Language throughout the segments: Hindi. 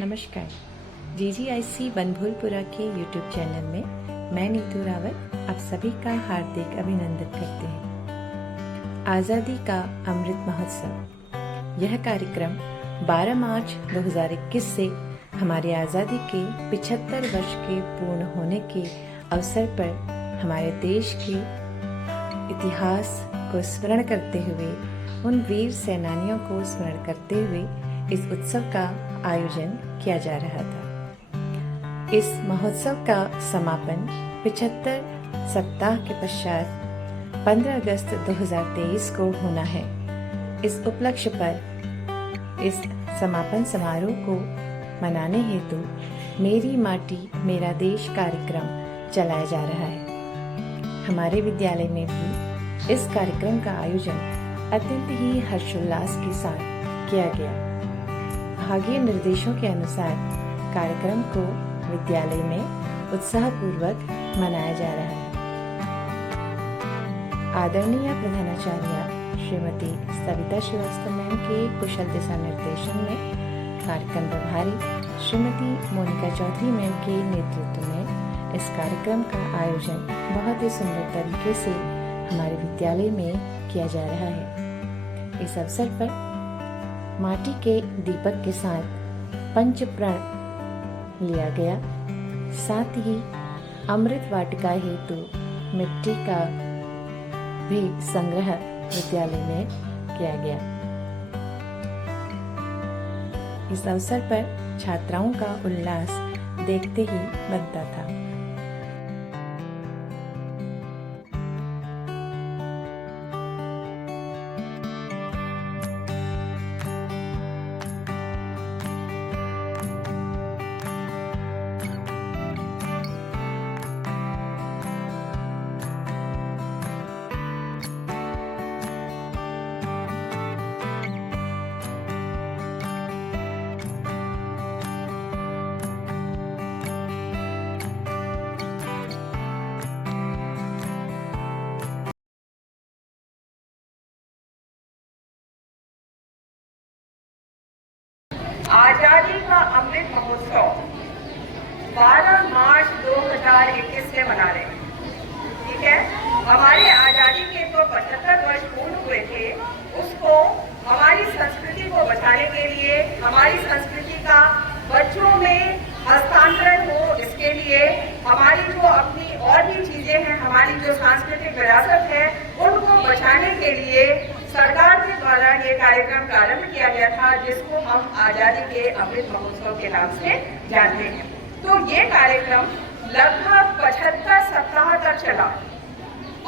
नमस्कार। GGIC बनभूलपुरा के YouTube चैनल में मैं नीतू रावत आप सभी का हार्दिक अभिनंदन करते हैं। आज़ादी का अमृत महोत्सव यह कार्यक्रम 12 मार्च 2021 से हमारी आज़ादी के 75 वर्ष के पूर्ण होने के अवसर पर हमारे देश के इतिहास को स्मरण करते हुए, उन वीर सेनानियों को स्मरण करते हुए इस उत्सव का आयोजन किया जा रहा था। इस महोत्सव का समापन 75 सप्ताह के पश्चात 15 अगस्त 2023 को होना है। इस उपलक्ष्य पर इस समापन समारोह को मनाने हेतु मेरी माटी मेरा देश कार्यक्रम चलाया जा रहा है। हमारे विद्यालय में भी इस कार्यक्रम का आयोजन अत्यंत ही हर्षोल्लास के साथ किया गया। विभागीय निर्देशों के अनुसार कार्यक्रम को विद्यालय में उत्साहपूर्वक मनाया जा रहा है। आदरणीय प्रधानाचार्य श्रीमती सविता श्रीवास्तव मैम के कुशल दिशा निर्देशन में कार्यक्रम प्रभारी श्रीमती मोनिका चौधरी मैम के नेतृत्व में इस कार्यक्रम का आयोजन बहुत ही सुंदर तरीके से हमारे विद्यालय में किया जा रहा है। इस अवसर पर माटी के दीपक के साथ पंच प्रण लिया गया। साथ ही अमृत वाटिका हेतु मिट्टी का भी संग्रह विद्यालय में किया गया। इस अवसर पर छात्राओं का उल्लास देखते ही बनता था। आजादी का अमृत महोत्सव 12 मार्च 2021 से मना रहे हैं। ठीक है, हमारे आजादी के तो 75 वर्ष पूर्ण हुए थे। उसको हमारी संस्कृति को बचाने के लिए, हमारी संस्कृति का बच्चों में हस्तांतरण हो, इसके लिए हमारी जो अपनी और भी चीजें हैं, हमारी जो सांस्कृतिक विरासत है, उनको बचाने के लिए सरकार के द्वारा ये कार्यक्रम प्रारंभ किया गया था, जिसको हम आजादी के अमृत महोत्सव के नाम से जानते हैं। तो ये कार्यक्रम लगभग 75 सप्ताह तक चला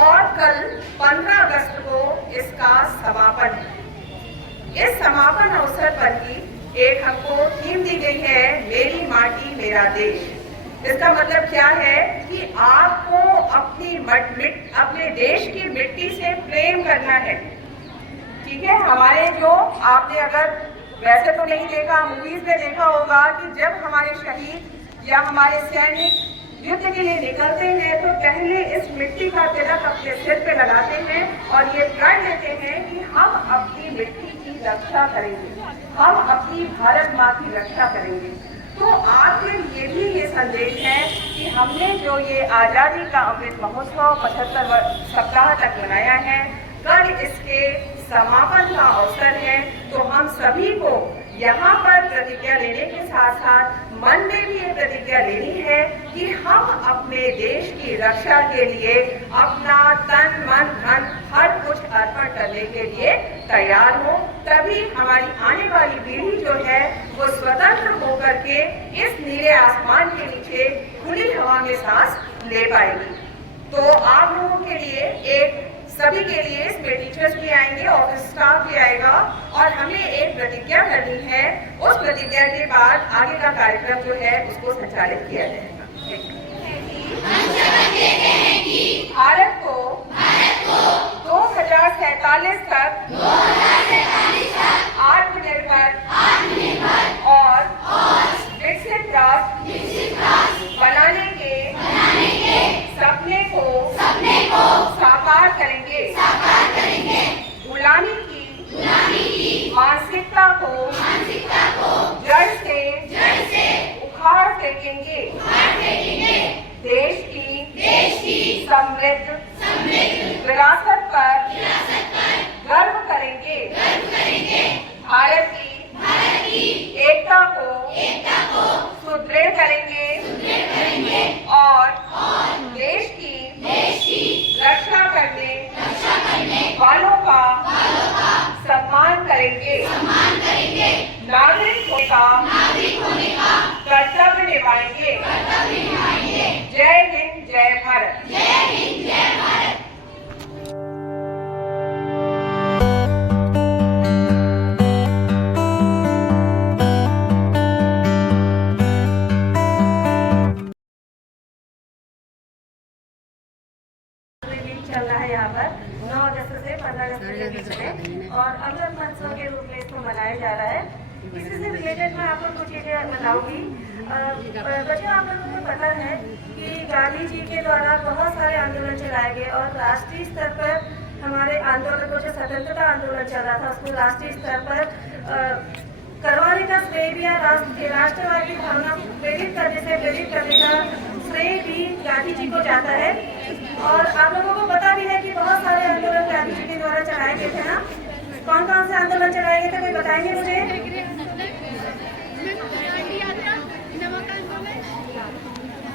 और कल 15 अगस्त को इसका समापन है। इस समापन अवसर पर ही एक हमको थीम दी गई है, मेरी माटी मेरा देश। इसका मतलब क्या है कि आपको अपने देश की मिट्टी से प्रेम करना है। ठीक है, हमारे जो आपने अगर वैसे तो नहीं देखा, मूवीज में देखा होगा कि जब हमारे शहीद या हमारे सैनिक युद्ध के लिए निकलते हैं तो पहले इस मिट्टी का तिलक अपने सिर पे लगाते हैं और ये प्रण लेते हैं कि हम अपनी मिट्टी की रक्षा करेंगे, हम अपनी भारत माँ की रक्षा करेंगे। तो आपके लिए भी ये संदेश है कि हमने जो ये आजादी का अमृत महोत्सव 75 सप्ताह तक मनाया है, कल इसके समापन का अवसर है। तो हम सभी को यहाँ पर प्रतिज्ञा लेने के साथ साथ मन में भी ये प्रतिज्ञा लेनी है कि हम अपने देश की रक्षा के लिए अपना तन मन धन हर कुछ अर्पण करने के लिए तैयार हो। तभी हमारी आने वाली पीढ़ी जो है वो स्वतंत्र होकर के इस नीले आसमान के नीचे खुली हवा में सांस ले पाएगी। तो आप लोगों के लिए सभी के लिए इसमें टीचर्स भी आएंगे, ऑफिस स्टाफ भी आएगा और हमें एक प्रतिज्ञा करनी है। उस प्रतिज्ञा के बाद आगे का कार्यक्रम जो है उसको संचालित किया जाएगा। भारत को 2047 तक आत्मनिर्भर और विकसित राष्ट्र बनाने के सपने को साकार करेंगे। गुलामी की मानसिकता को जड़ से सुदृढ़ करेंगे और देश की रक्षा करने वालों का सम्मान करेंगे। नागरिक होने का कर्तव्य निभाएंगे। जय हिंद, जय भारत। चल रहा है यहाँ पर 9 अगस्त से 15 अगस्त के बीच में, और अमृत महोत्सव के रूप में इसको मनाया जा रहा है। इसी से रिलेटेड मैं आपको कुछ चीज़ें बताऊंगी। बच्चों, आप लोगों को पता है कि गांधी जी के द्वारा बहुत सारे आंदोलन चलाए गए, और राष्ट्रीय स्तर पर हमारे आंदोलन को, जो स्वतंत्रता आंदोलन चल रहा था, उसको राष्ट्रीय स्तर पर करवाने का श्रेय भी, राष्ट्रवादी भावना प्रेरित करने का श्रेय भी गांधी जी को जाता है। और आप लोगों को पता भी है कि बहुत सारे आंदोलन गांधी जी के द्वारा चलाए गए थे ना। कौन कौन से आंदोलन चलाए गए थे, कोई बताएंगे मुझे?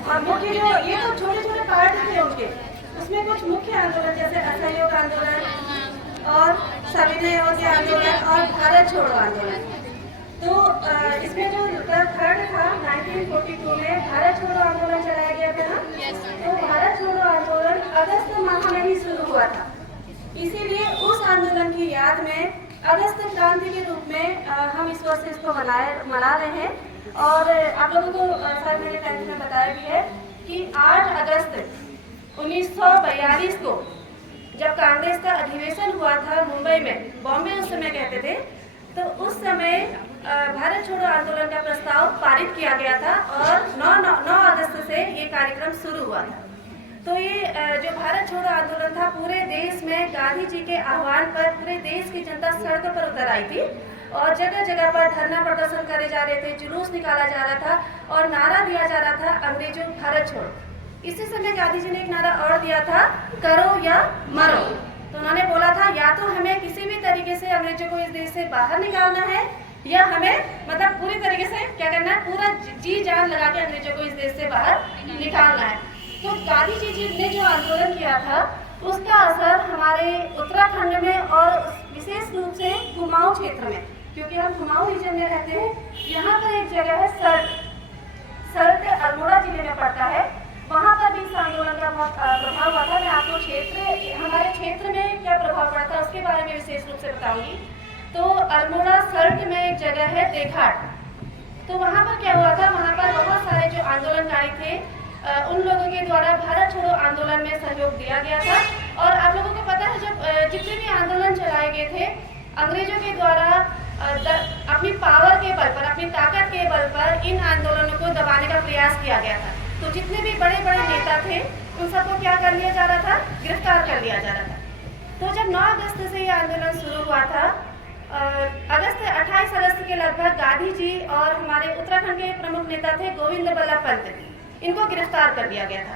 और मुख्य जो ये तो छोटे छोटे पार्ट थे उनके, उसमें कुछ मुख्य आंदोलन जैसे असहयोग आंदोलन और सविनय अवज्ञा आंदोलन और भारत छोड़ो आंदोलन। तो इसमें जो थर्ड था 1942 में भारत छोड़ो आंदोलन चलाया गया था ना। तो भारत छोड़ो आंदोलन अगस्त माह में ही शुरू हुआ था, इसीलिए उस आंदोलन की याद में अगस्त क्रांति के रूप में हम इस वर्ष इसको मना रहे हैं। और आप लोगों को सर मैंने 10th में बताया भी है कि 8 अगस्त 1942 को जब कांग्रेस का अधिवेशन हुआ था मुंबई में, बॉम्बे उस समय कहते थे, तो उस समय भारत छोड़ो आंदोलन का प्रस्ताव पारित किया गया था और 9 अगस्त से ये कार्यक्रम शुरू हुआ था। तो ये जो भारत छोड़ो आंदोलन था, पूरे देश में गांधी जी के आह्वान पर पूरे देश की जनता सड़कों पर उतर आई थी और जगह जगह पर धरना प्रदर्शन करे जा रहे थे, जुलूस निकाला जा रहा था और नारा दिया जा रहा था, अंग्रेजों भारत छोड़ो। इसी समय गांधी जी ने एक नारा और दिया था, करो या मरो। तो उन्होंने बोला था, या तो हमें किसी भी तरीके से अंग्रेजों को इस देश से बाहर निकालना है, या हमें मतलब पूरी तरीके से क्या करना है, पूरा जी जान लगा के अंग्रेजों को इस देश से बाहर निकालना है। तो गांधी जी ने जो आंदोलन किया था, उसका असर हमारे उत्तराखंड में और विशेष रूप से कुमाऊं क्षेत्र में, क्योंकि हम कुमाऊं रीजन में रहते हैं, यहाँ पर एक जगह है सल्ट अल्मोड़ा जिले में पड़ता है, वहाँ पर भी इस आंदोलन का बहुत प्रभाव हुआ था। मैं आपको हमारे क्षेत्र में क्या प्रभाव पड़ा था उसके बारे में विशेष रूप से बताऊंगी। तो अल्मोड़ा सल्ट में एक जगह है देखाट, तो वहाँ पर क्या हुआ था, वहाँ पर बहुत सारे जो आंदोलनकारी थे उन लोगों के द्वारा भारत छोड़ो आंदोलन में सहयोग दिया गया था। और आप लोगों को पता है, जब जितने भी आंदोलन चलाए गए थे, अंग्रेजों के द्वारा अपनी पावर के बल पर, अपनी ताकत के बल पर इन आंदोलनों को दबाने का प्रयास किया गया था। तो जितने भी बड़े बड़े नेता थे उन सबको क्या कर लिया जा रहा था, गिरफ्तार कर लिया जा रहा था। तो जब 9 अगस्त से ये आंदोलन शुरू हुआ था, 28 अगस्त के लगभग गांधी जी और हमारे उत्तराखंड के प्रमुख नेता थे गोविंद बल्लभ पंत, इनको गिरफ्तार कर लिया गया था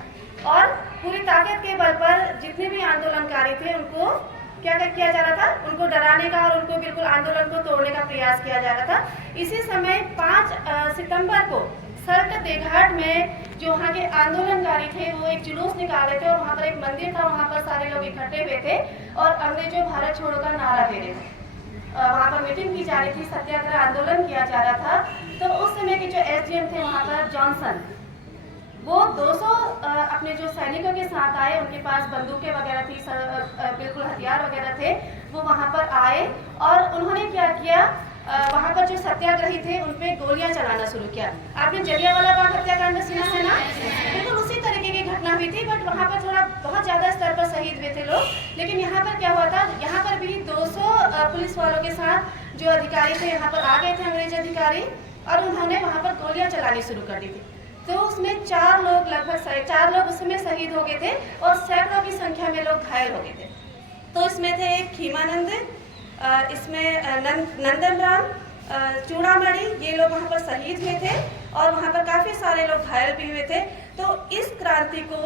और पूरी ताकत के बल पर जितने भी आंदोलनकारी थे उनको क्या किया जा रहा था, उनको डराने का और उनको बिल्कुल आंदोलन को तोड़ने का प्रयास किया जा रहा था। इसी समय 5 सितंबर को सल्ट देघाट में जो वहाँ के आंदोलनकारी थे वो एक जुलूस निकाल रहे थे और वहाँ पर एक मंदिर था, वहाँ पर सारे लोग इकट्ठे हुए थे और अंग्रेजों भारत छोड़ो का नारा दे रहे थे। वहाँ पर मीटिंग की जा रही थी, सत्याग्रह आंदोलन किया जा रहा था। तो उस समय के जो एसडीएम थे वहाँ पर जॉनसन, वो 200 अपने जो सैनिकों के साथ आए, उनके पास बंदूकें वगैरह थी, बिल्कुल हथियार वगैरह थे, वो वहाँ पर आए और उन्होंने क्या किया, वहाँ पर जो सत्याग्रही थे उन पे गोलियां चलाना शुरू किया। आपने जलियांवाला बाग हत्याकांड सुना है ना, बिल्कुल उसी तरीके की घटना हुई थी, बट वहाँ पर थोड़ा बहुत ज्यादा स्तर पर शहीद हुए थे लोग। लेकिन यहाँ पर क्या हुआ था, यहाँ पर भी 200 पुलिस वालों के साथ जो अधिकारी थे यहाँ पर आ गए थे, अंग्रेज अधिकारी, और उन्होंने वहाँ पर गोलियां चलानी शुरू कर दी थी। तो उसमें 4 लोग लगभग 4 लोग उसमें शहीद हो गए थे और सैकड़ों की संख्या में लोग घायल हो गए थे। तो इसमें थे खीमानंद, इसमें नंदन राम, चूड़ामणि, ये लोग वहाँ पर शहीद हुए थे और वहाँ पर काफ़ी सारे लोग घायल भी हुए थे। तो इस क्रांति को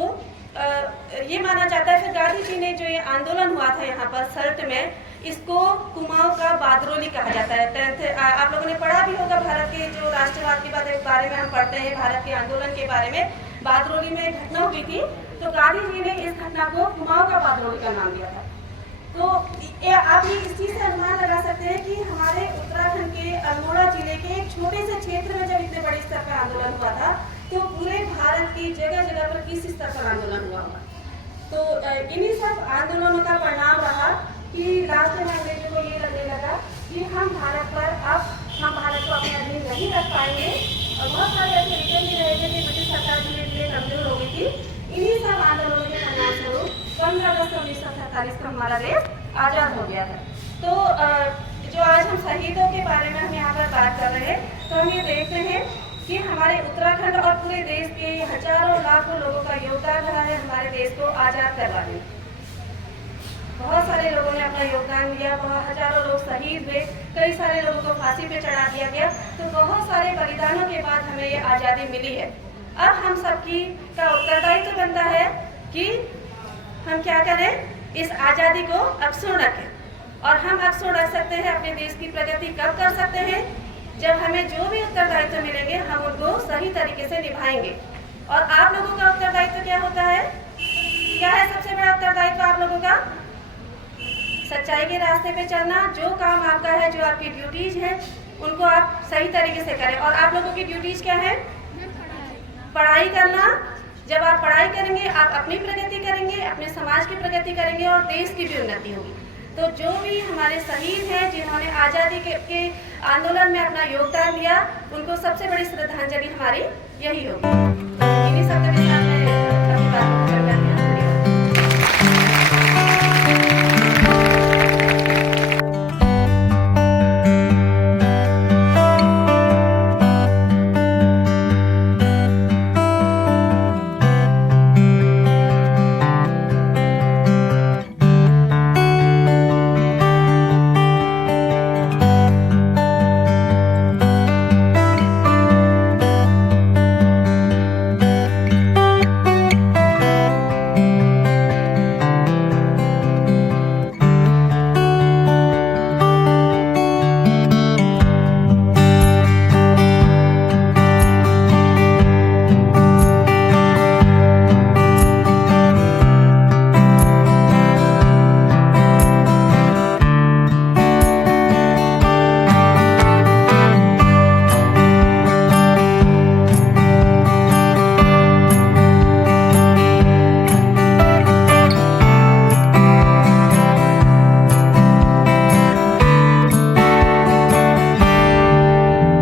ये माना जाता है, फिर गांधी जी ने जो ये आंदोलन हुआ था यहाँ पर सल्ट में, इसको कुमाऊं का बादरोली कहा जाता है। आप लोगों ने पढ़ा भी होगा, भारत के जो राष्ट्रवाद के बारे में हम पढ़ते हैं, भारत के आंदोलन के बारे में। बादरोली में एक घटना हुई थी, तो गांधी जी ने इस घटना को कुमाऊं का बादरोली का नाम दिया था। तो आप ये इस चीज़ से अनुमान लगा सकते हैं कि हमारे उत्तराखंड के अल्मोड़ा जिले के एक छोटे से क्षेत्र में जब इतने बड़े स्तर पर आंदोलन हुआ था, तो पूरे भारत की जगह जगह पर किस स्तर पर आंदोलन हुआ होगा। तो इन्हीं सब आंदोलनों का परिणाम रहा कि लास्ट में अंग्रेजों को ये लगने लगा कि हम भारत को अपने अधीन नहीं रख पाएंगे, और बहुत सारे ऐसे रीजन भी रहे थे कि ब्रिटिश सरकार धीरे धीरे कमजोर हो गई थी। इन्हीं सब आंदोलनों के परिणाम स्वरूप 15 अगस्त 1947 को हमारा देश आज़ाद हो गया है। तो जो आज हम शहीदों के बारे में हम यहाँ पर बात कर रहे हैं, तो हम ये देखते हैं कि हमारे उत्तराखंड और पूरे देश के हजारों लाखों लोगों का योगदान रहा है हमारे देश को आज़ाद करवाने में। बहुत सारे लोगों ने अपना योगदान दिया, बहुत हजारों लोग शहीद हुए, कई सारे लोगों को फांसी पे चढ़ा दिया गया। तो बहुत सारे बलिदानों के बाद हमें ये आज़ादी मिली है। अब हम सबकी का उत्तरदायित्व बनता है कि हम क्या करें, इस आज़ादी को अक्षुण्ण रखें। और हम अक्षुण्ण रख सकते हैं, अपने देश की प्रगति कब कर सकते हैं, जब हमें जो भी उत्तरदायित्व मिलेंगे हम उनको सही तरीके से निभाएंगे। और आप लोगों का उत्तरदायित्व क्या होता है, क्या है सबसे बड़ा उत्तरदायित्व आप लोगों का? सच्चाई के रास्ते पे चलना। जो काम आपका है, जो आपकी ड्यूटीज है, उनको आप सही तरीके से करें। और आप लोगों की ड्यूटीज क्या है? पढ़ाई करना। जब आप पढ़ाई करेंगे, आप अपनी प्रगति करेंगे, अपने समाज की प्रगति करेंगे और देश की भी उन्नति होगी। तो जो भी हमारे शहीद हैं, जिन्होंने आज़ादी के आंदोलन में अपना योगदान दिया, उनको सबसे बड़ी श्रद्धांजलि हमारी यही होगी। इन्हीं शब्दों के साथ मैं अपनी बात को